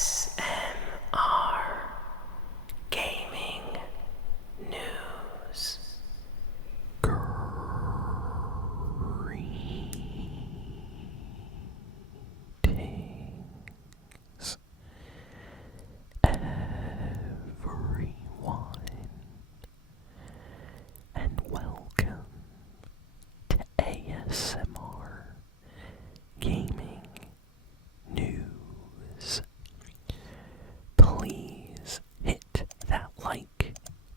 ASMR Gaming News. Greetings, everyone, and welcome to ASMR Gaming News. Please hit that like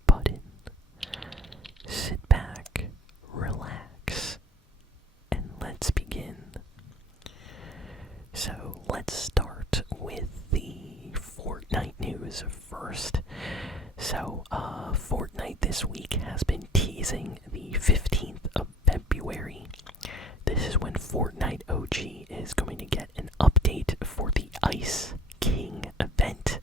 button, sit back, relax, and let's begin. So let's start with the Fortnite news first. So Fortnite this week has been teasing the 15th of February. This is when Fortnite OG is going to get an update for the Ice King event.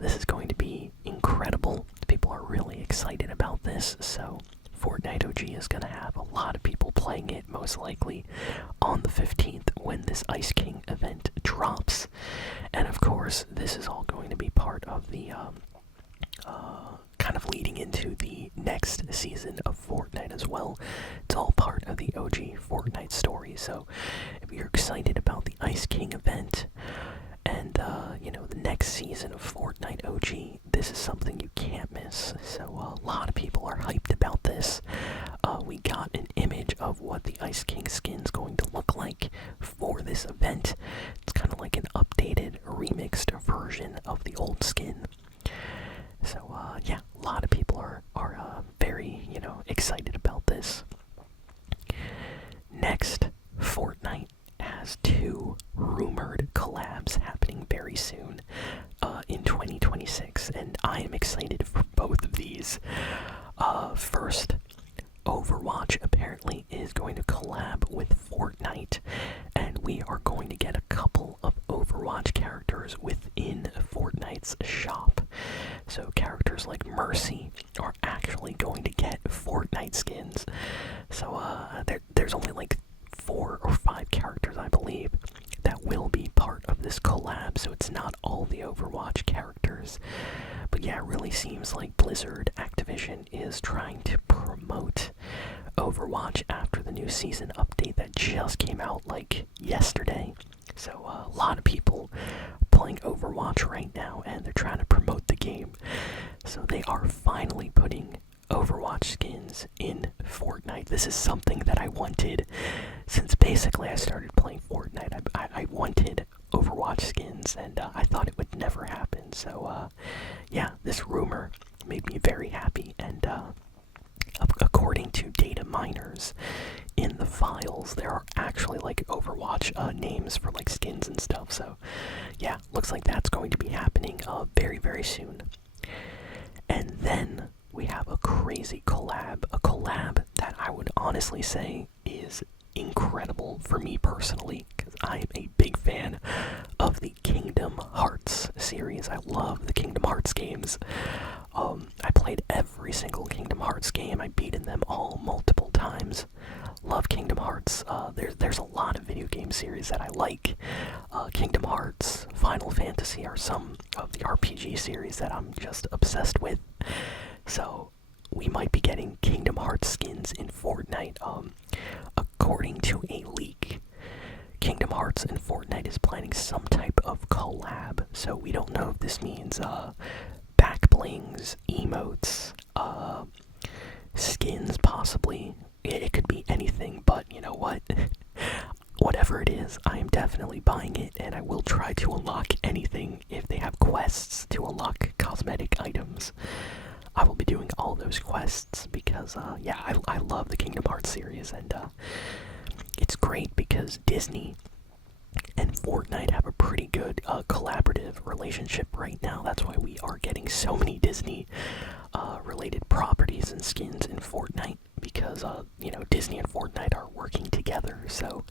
This is going to be incredible. People are really excited about this, so Fortnite OG is going to have a lot of people playing it, most likely, on the 15th when this Ice King event drops. And of course, this is all going to be part of the, kind of leading into the next season of Fortnite as well. It's all part of the OG Fortnite story, so if you're excited about the Ice King event, and, the next season of Fortnite OG, this is something you can't miss. So a lot of people are hyped about this. We got an image of what the Ice King skin's going to look like for this event. It's kind of like an updated, remixed version of the old skin. So, yeah, a lot of people are very, excited about this. Next, Fortnite has two rumored collabs happening very soon in 2026, and I am excited for both of these. First, Overwatch apparently is going to collab with Fortnite, and we are going to get a couple of Overwatch characters within Fortnite's shop. So characters like Mercy are actually going to get Fortnite skins. So there's only like 4 or 5 characters, I believe, that will be part of this collab, so it's not all the Overwatch characters. But yeah, it really seems like Blizzard Activision is trying to promote Overwatch after the new season update that just came out like yesterday. So a lot of people are playing Overwatch right now, and they're trying to promote the game. So they are finally putting Overwatch skins in Fortnite. This is something that I wanted since basically I started playing Fortnite. I wanted Overwatch skins, and I thought it would never happen. So yeah, this rumor made me very happy, and according to data miners in the files, there are actually like Overwatch names for like skins and stuff. So yeah, looks like that's going to be happening very, very soon. And then we have a crazy collab, a collab that I would honestly say is incredible for me personally, because I am a big fan of the Kingdom Hearts series. I love the Kingdom Hearts games. I played every single Kingdom Hearts game. I've beaten them all multiple times. Love Kingdom Hearts. There's a lot of video game series that I like. Kingdom Hearts, Final Fantasy are some of the RPG series that I'm just obsessed with. So we might be getting Kingdom Hearts skins in Fortnite. According to a leak, Kingdom Hearts and Fortnite is planning some type of collab. So we don't know if this means back blings, emotes, skins possibly. It could be anything, but you know what? Whatever it is, I am definitely buying it, and I will try to unlock anything if they have quests to unlock cosmetic items. I will be doing all those quests because, yeah, I love the Kingdom Hearts series, and it's great because Disney and Fortnite have a pretty good collaborative relationship right now. That's why we are getting so many Disney related properties and skins in Fortnite, because Disney and Fortnite are working together. So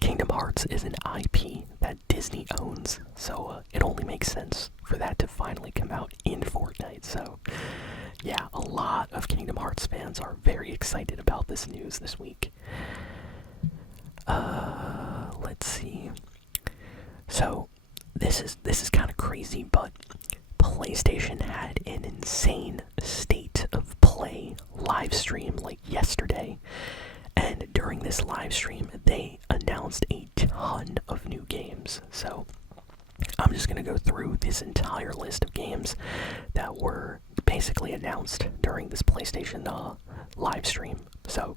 Kingdom Hearts is an IP that Disney owns, so it only makes sense for that to finally come out in Fortnite. So yeah, a lot of Kingdom Hearts fans are very excited about this news this week. Let's see. So this is kind of crazy, but PlayStation had an insane state of play live stream like yesterday. And during this live stream, they announced a ton of new games. So I'm just going to go through this entire list of games that were basically announced during this PlayStation live stream. So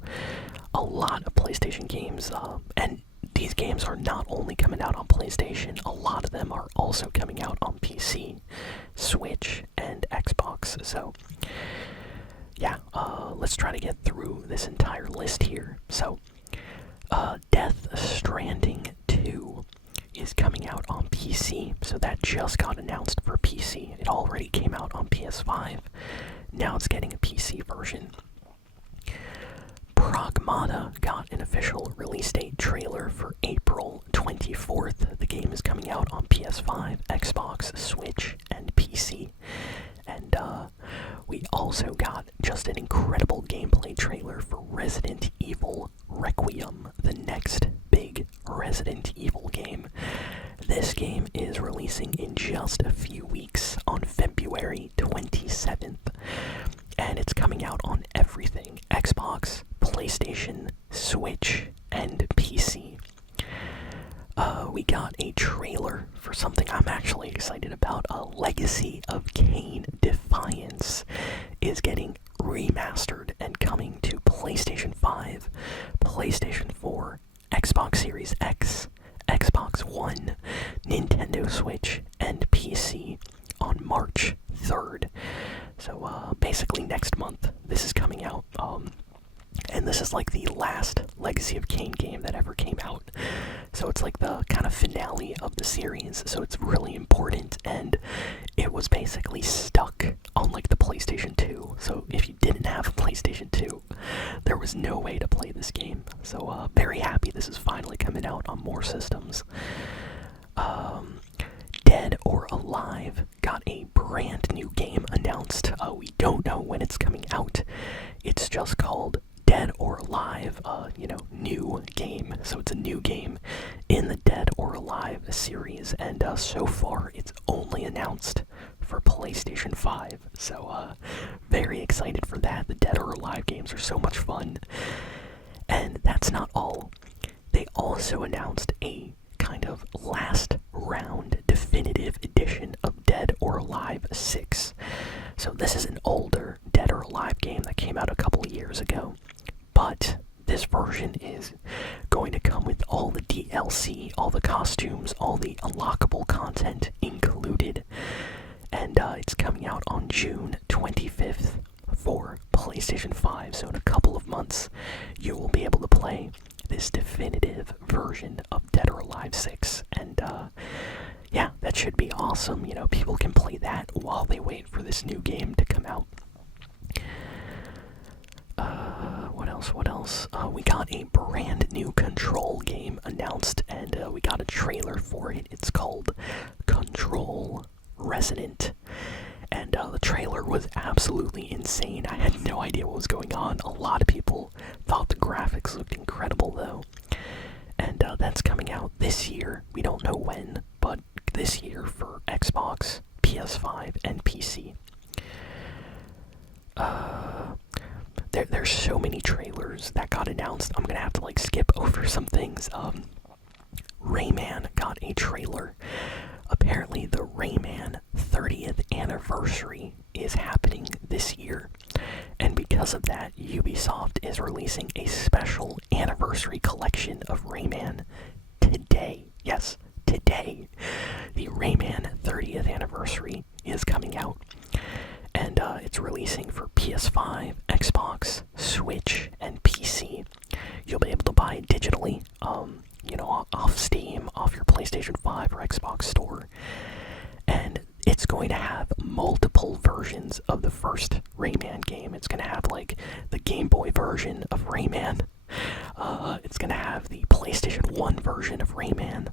a lot of PlayStation games, and these games are not only coming out on PlayStation, a lot of them are also coming out on PC, Switch, and Xbox. So yeah, let's try to get through this entire list here. So Death Stranding 2 is coming out on PC, so that just got announced for PC. It already came out on PS5. Now it's getting a PC version. Pragmata got an official release date trailer for April 24th. The game is coming out on PS5, Xbox, Switch, and PC. And we also got just an incredible gameplay trailer for Resident Evil Requiem, the next big Resident Evil game. This game is releasing in just a few weeks on February 27th. And it's coming out on everything: Xbox, PlayStation, Switch, and PC. We got a trailer for something I'm actually excited about. Legacy of Kain Defiance is getting remastered and coming to PlayStation 5, PlayStation 4, Xbox Series X, Xbox One, Nintendo Switch, and PC on March 3rd. So basically next month, this is coming out. And this is like the last Legacy of Kain game that ever came out. So it's like the kind of finale of the series. So it's really important, and it was basically stuck on like the PlayStation 2. So if you didn't have a PlayStation 2, there was no way to play this game. So very happy this is finally coming out on more systems. Dead or Alive got a brand new game announced. We don't know when it's coming out. It's just called Dead or Alive, new game. So it's a new game in the Dead or Alive series, and so far it's only announced for PlayStation 5. So very excited for that. The Dead or Alive games are so much fun. And that's not all. They also announced a kind of last round definitive edition of Dead or Alive 6. So this is an older Dead or Alive game that came out a couple of years ago, but this version is going to come with all the DLC, all the costumes, all the unlockable content included, and it's coming out on June 25th for PlayStation 5. So in a couple of months, you will be able to play this definitive version of Dead or Alive 6, and yeah, that should be awesome. People can play that while they wait for this new game to come out. What else? We got a brand new Control game announced, and we got a trailer for it. It's called Control Resonant. And the trailer was absolutely insane. I had no idea what was going on. A lot of people thought the graphics looked incredible, though. And that's coming out this year. We don't know when, but this year for Xbox, PS5, and PC. There's so many trailers that got announced. I'm gonna have to skip over some things. Rayman got a trailer. Apparently the Rayman 30th anniversary is happening this year, and because of that, Ubisoft is releasing a special anniversary collection of Rayman today. Yes, today. The Rayman 30th anniversary is coming out, and it's releasing for PS5, Xbox, Switch, and PC. You'll be able to buy it digitally, off Steam, off your PlayStation 5 or Xbox store. And it's going to have multiple versions of the first Rayman game. It's going to have the Game Boy version of Rayman. It's going to have the PlayStation 1 version of Rayman.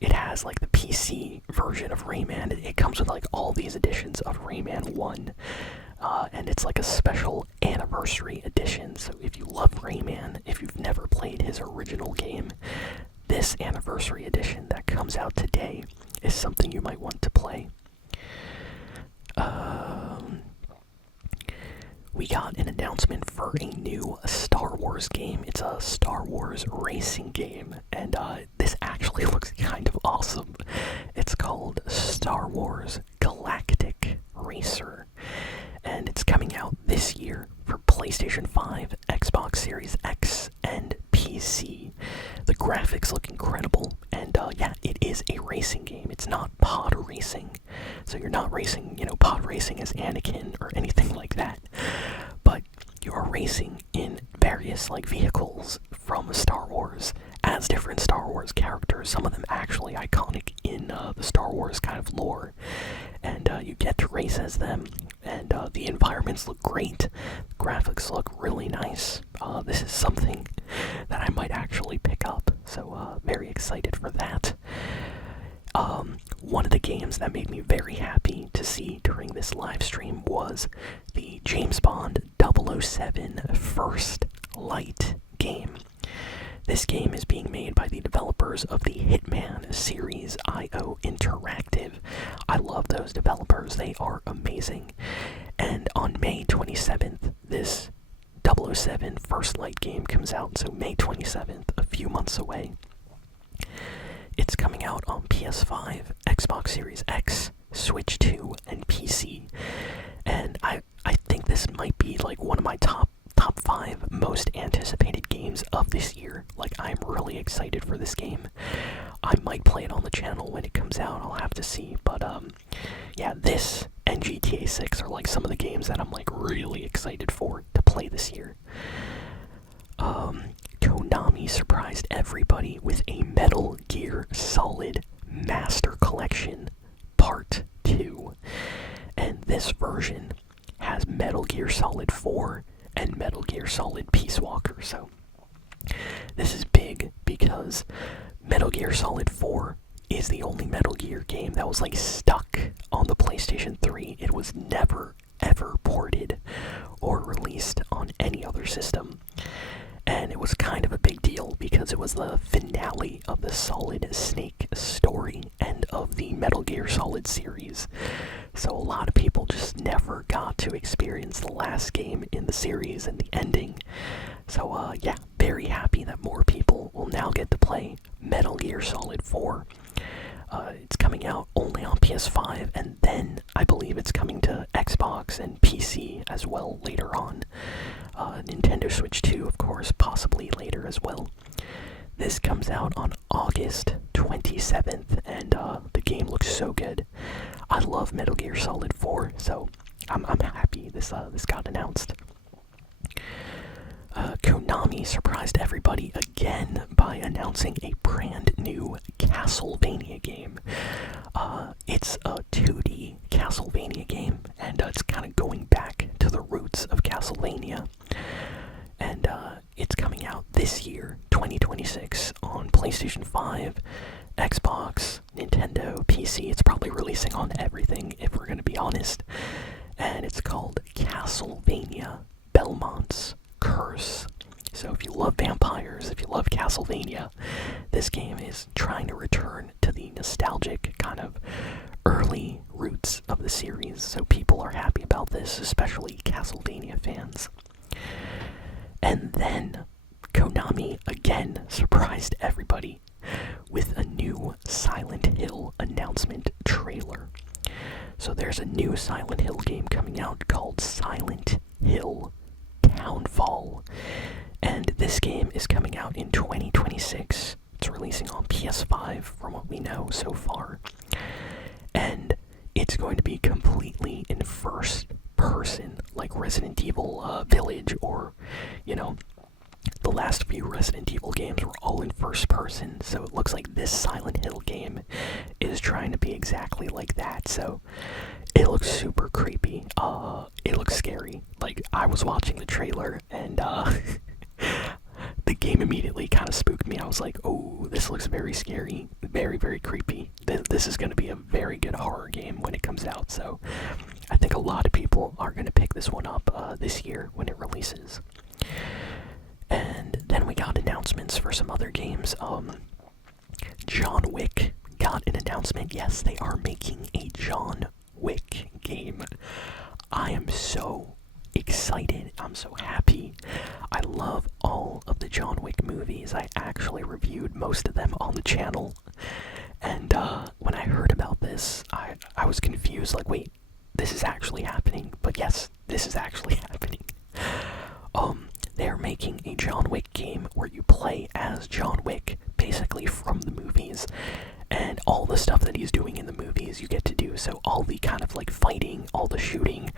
It has the PC version of Rayman. It comes with all these editions of Rayman 1. And it's a special anniversary edition. So if you love Rayman, if you've never played his original game, this anniversary edition that comes out today is something you might want to play. We got an announcement for a new Star Wars game. It's a Star Wars racing game, and this actually looks kind of awesome. It's called Star Wars Galactic Racer, and it's coming out this year for PlayStation 5, Xbox Series X, and PC. The graphics look incredible, and yeah, it is a racing game. It's not pod racing, so you're not racing, pod racing as Anakin or anything like that, but you are racing in various vehicles from Star Wars as different Star Wars characters, some of them actually iconic in the Star Wars kind of lore, and you get to race as them, and the environments look great, graphics look really nice. This is something that I might actually pick up, so very excited for that. One of the games that made me very happy to see during this live stream was the James Bond 007 First Light game. This game is being made by the developers of the Hitman series, IO Interactive. I love those developers, they are amazing. And on May 27th, this 007 First Light game comes out, so May 27th, a few months away. It's coming out on PS5, Xbox Series X, Switch 2, and PC. And I think this might be one of my top 5 most anticipated games of this year. I'm really excited for this game. I might play it on the channel when it comes out, I'll have to see. But yeah, this and GTA 6 are some of the games that I'm really excited for to play this year. Konami surprised everybody with a Metal Gear Solid Master Collection Part 2. And this version has Metal Gear Solid 4 and Metal Gear Solid Peace Walker. So this is big because Metal Gear Solid 4 is the only Metal Gear game that was stuck on the PlayStation 3. It was never ever ported or released on any other system. And it was kind of a big deal because it was the finale of the Solid Snake story and of the Metal Gear Solid series. So a lot of people just never got to experience the last game in the series and the ending. So yeah, very happy that more people will now get to play Metal Gear Solid 4. It's coming out only on PS5, and then I believe it's coming to Xbox and PC as well later on. Nintendo Switch 2, of course, possibly later as well. This comes out on August 27th, and the game looks so good. I love Metal Gear Solid 4, so I'm happy this got announced. Konami surprised everybody again by announcing a brand new Castlevania game. It's a 2D Castlevania game, and it's kind of going back to the roots of Castlevania. And it's coming out this year, 2026, on PlayStation 5, Xbox, Nintendo, PC. It's probably releasing on everything, if we're going to be honest. And it's called Castlevania Belmont's Curse. So if you love vampires, if you love Castlevania, this game is trying to return to the nostalgic kind of early roots of the series. So people are happy about this, especially Castlevania fans. And then Konami again surprised everybody with a new Silent Hill announcement trailer. So there's a new Silent Hill game coming out called Silent Hill Downfall. And this game is coming out in 2026. It's releasing on PS5 from what we know so far. And it's going to be completely in first person, like Resident Evil Village, or, the last few Resident Evil games were all in first person. So it looks like this Silent Hill game is trying to be exactly like that. So it looks super creepy. It looks scary. I was watching the trailer, and the game immediately kind of spooked me. I was like, oh, this looks very scary, very, very creepy. This is going to be a very good horror game when it comes out, so I think a lot of people are going to pick this one up this year when it releases. And then we got announcements for some other games. John Wick got an announcement announcement. Yes, they are making a John Wick game. I am so excited. I'm so happy. I love all of the John Wick movies. I actually reviewed most of them on the channel. And when I heard about this, I was confused. Like, wait, this is actually happening? But yes, this is actually happening. They're making a John Wick game where you play as John Wick, basically from the movies. And all the stuff that he's doing in the movies you get to do. So all the kind of like fighting, all the shooting,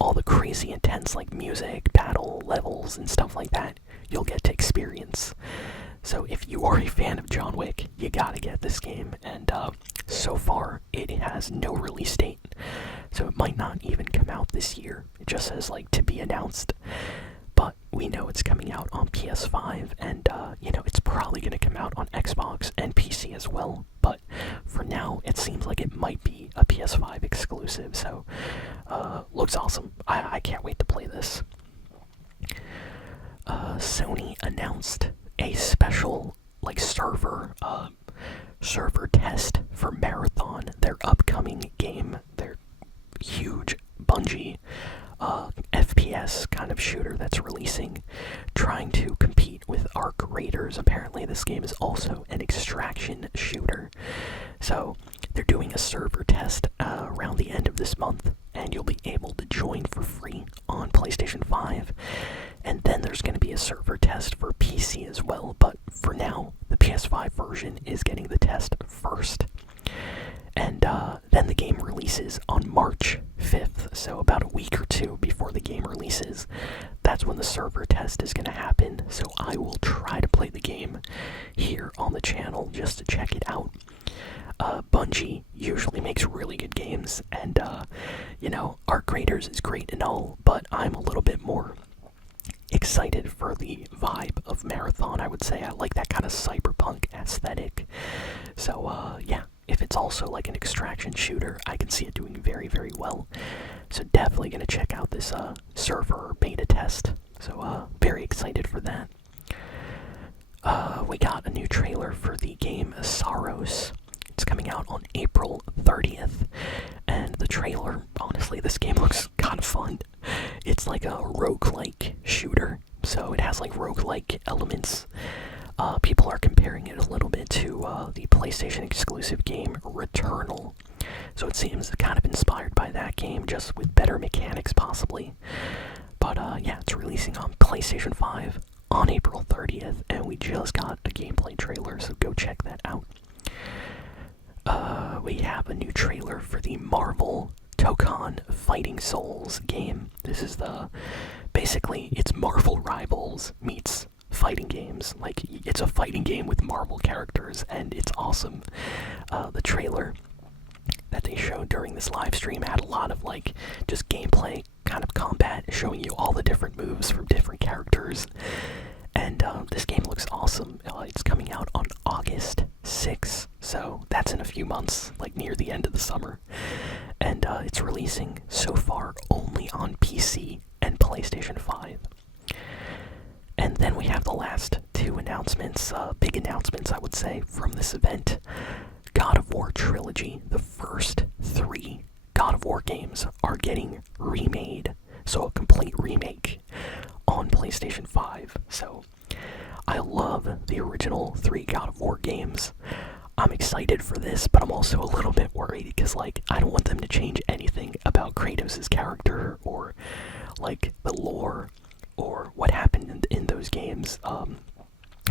all the crazy intense like music, battle levels and stuff like that, you'll get to experience. So if you are a fan of John Wick, you gotta get this game. And so far, it has no release date. So it might not even come out this year. It just says like to be announced. But we know it's coming out on PS5, and it's probably going to come out on Xbox and PC as well. But for now, it seems like it might be a PS5 exclusive, so looks awesome. I can't wait to play this. Sony announced a special server test for Marathon, their upcoming game, their huge Bungie FPS kind of shooter that's releasing, trying to compete with Arc Raiders. Apparently this game is also an extraction shooter. So they're doing a server test around the end of this month, and you'll be able to join for free on PlayStation 5. And then there's going to be a server test for PC as well, but for now, the PS5 version is getting the test first. And then the game releases on March 5th, so about a week or two before the game releases. That's when the server test is going to happen, so I will try to play the game here on the channel just to check it out. Bungie usually makes really good games, and, Arc Raiders is great and all, but I'm a little bit more excited for the vibe of Marathon, I would say. I like that kind of cyberpunk aesthetic. So, yeah. If it's also like an extraction shooter, I can see it doing very, very well. So definitely going to check out this server beta test. So very excited for that. We got a new trailer for the game Saros. It's coming out on April 30th. And the trailer, honestly, this game looks kind of fun. It's like a roguelike shooter. So it has like roguelike elements. People are comparing it a little bit to the PlayStation exclusive game Returnal. So it seems kind of inspired by that game, just with better mechanics possibly. But yeah, it's releasing on PlayStation 5 on April 30th, and we just got a gameplay trailer, so go check that out. We have a new trailer for the Marvel Tokon Fighting Souls game. This is basically, it's Marvel Rivals meets fighting games. Like, it's a fighting game with Marvel characters, and it's awesome. The trailer that they showed during this live stream had a lot of just gameplay kind of combat, showing you all the different moves from different characters. And this game looks awesome. It's coming out on August 6th, so that's in a few months, near the end of the summer. And it's releasing so far only on PC and PlayStation 5. And then we have the last two announcements, big announcements I would say, from this event. God of War Trilogy, the first 3 God of War games are getting remade, so a complete remake on PlayStation 5. So I love the original 3 God of War games. I'm excited for this, but I'm also a little bit worried because I don't want them to change anything about Kratos' character or the lore or what happened in those games.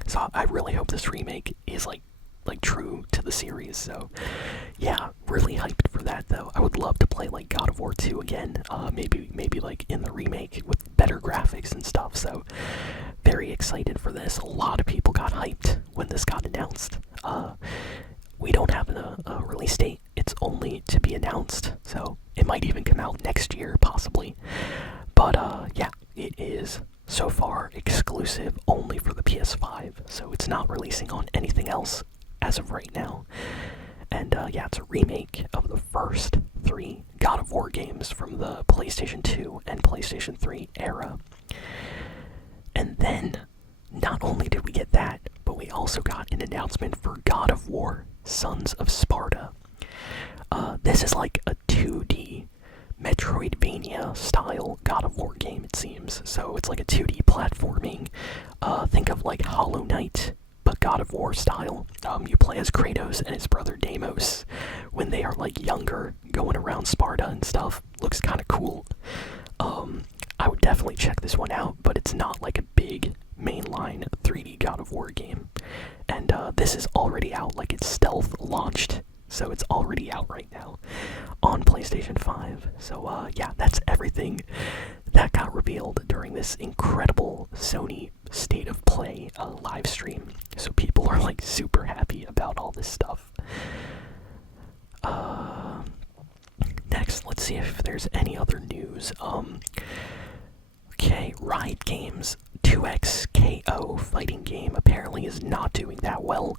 So I really hope this remake is true to the series. So yeah, really hyped for that though. I would love to play God of War 2 again. Maybe in the remake with better graphics and stuff. So very excited for this. A lot of people got hyped when this got announced. We don't have a release date. It's only to be announced. So it might even come out next year, possibly. But yeah, it is so far exclusive only for the PS5. So it's not releasing on anything else as of right now. And yeah, it's a remake of the first 3 God of War games from the PlayStation 2 and PlayStation 3 era. And then, not only did we get that, but we also got an announcement for God of War Sons of Sparta. This is like a 2D Metroidvania style God of War game, it seems. So it's like a 2D platforming. Think of like Hollow Knight, but God of War style. You play as Kratos and his brother Deimos when they are like younger, going around Sparta and stuff. Looks kind of cool. I would definitely check this one out, but it's not like a big mainline 3D God of War game. And this is already out, like it's stealth launched, so it's already out right now on PlayStation 5. So yeah, that's everything that got revealed during this incredible Sony State of Play live stream. So people are like super happy about all this stuff. Next, let's see if there's any other news. Okay, Riot Games 2XKO fighting game apparently is not doing that well.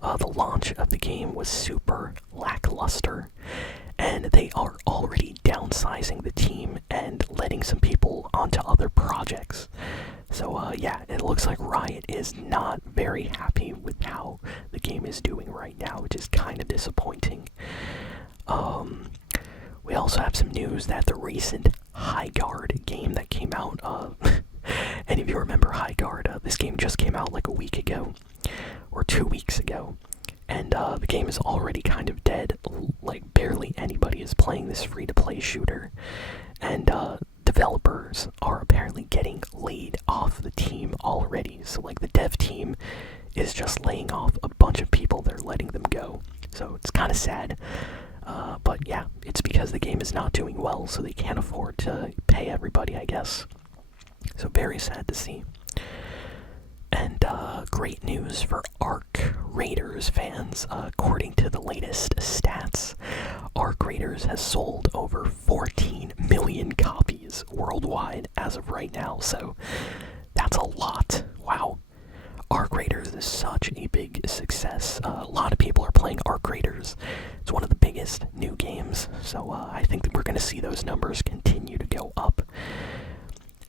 The launch of the game was super lackluster, and they are already downsizing the team and letting some people onto other projects. So yeah, it looks like Riot is not very happy with how the game is doing right now, which is kind of disappointing. We also have some news that the recent High Guard game that came out, any of you remember High Guard? This game just came out like a week ago, or 2 weeks ago, and the game is already kind of dead. Like, barely anybody is playing this free-to-play shooter, and developers are apparently getting laid off the team already. So like the dev team is just laying off a bunch of people, they're letting them go. So it's kind of sad. But yeah, it's because the game is not doing well, so they can't afford to pay everybody, I guess. So very sad to see. And great news for Arc Raiders fans. According to the latest stats, Arc Raiders has sold over 14 million copies worldwide as of right now, so that's a lot. Wow. Arc Raiders is such a big success. A lot of people are playing Arc Raiders. It's one of the biggest new games, so I think that we're going to see those numbers continue to go up.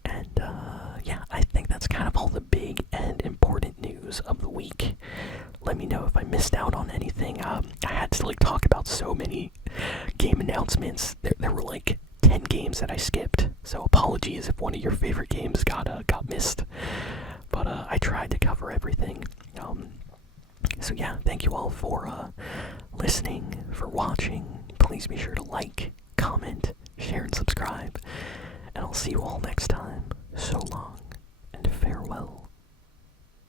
And yeah, I think that's kind of all the big and important news of the week. Let me know if I missed out on anything. I had to like talk about so many game announcements. There were like 10 games that I skipped, so apologies if one of your favorite games got missed. But I tried to cover everything. So yeah, thank you all for listening, for watching. Please be sure to like, comment, share, and subscribe. And I'll see you all next time. So long, and farewell.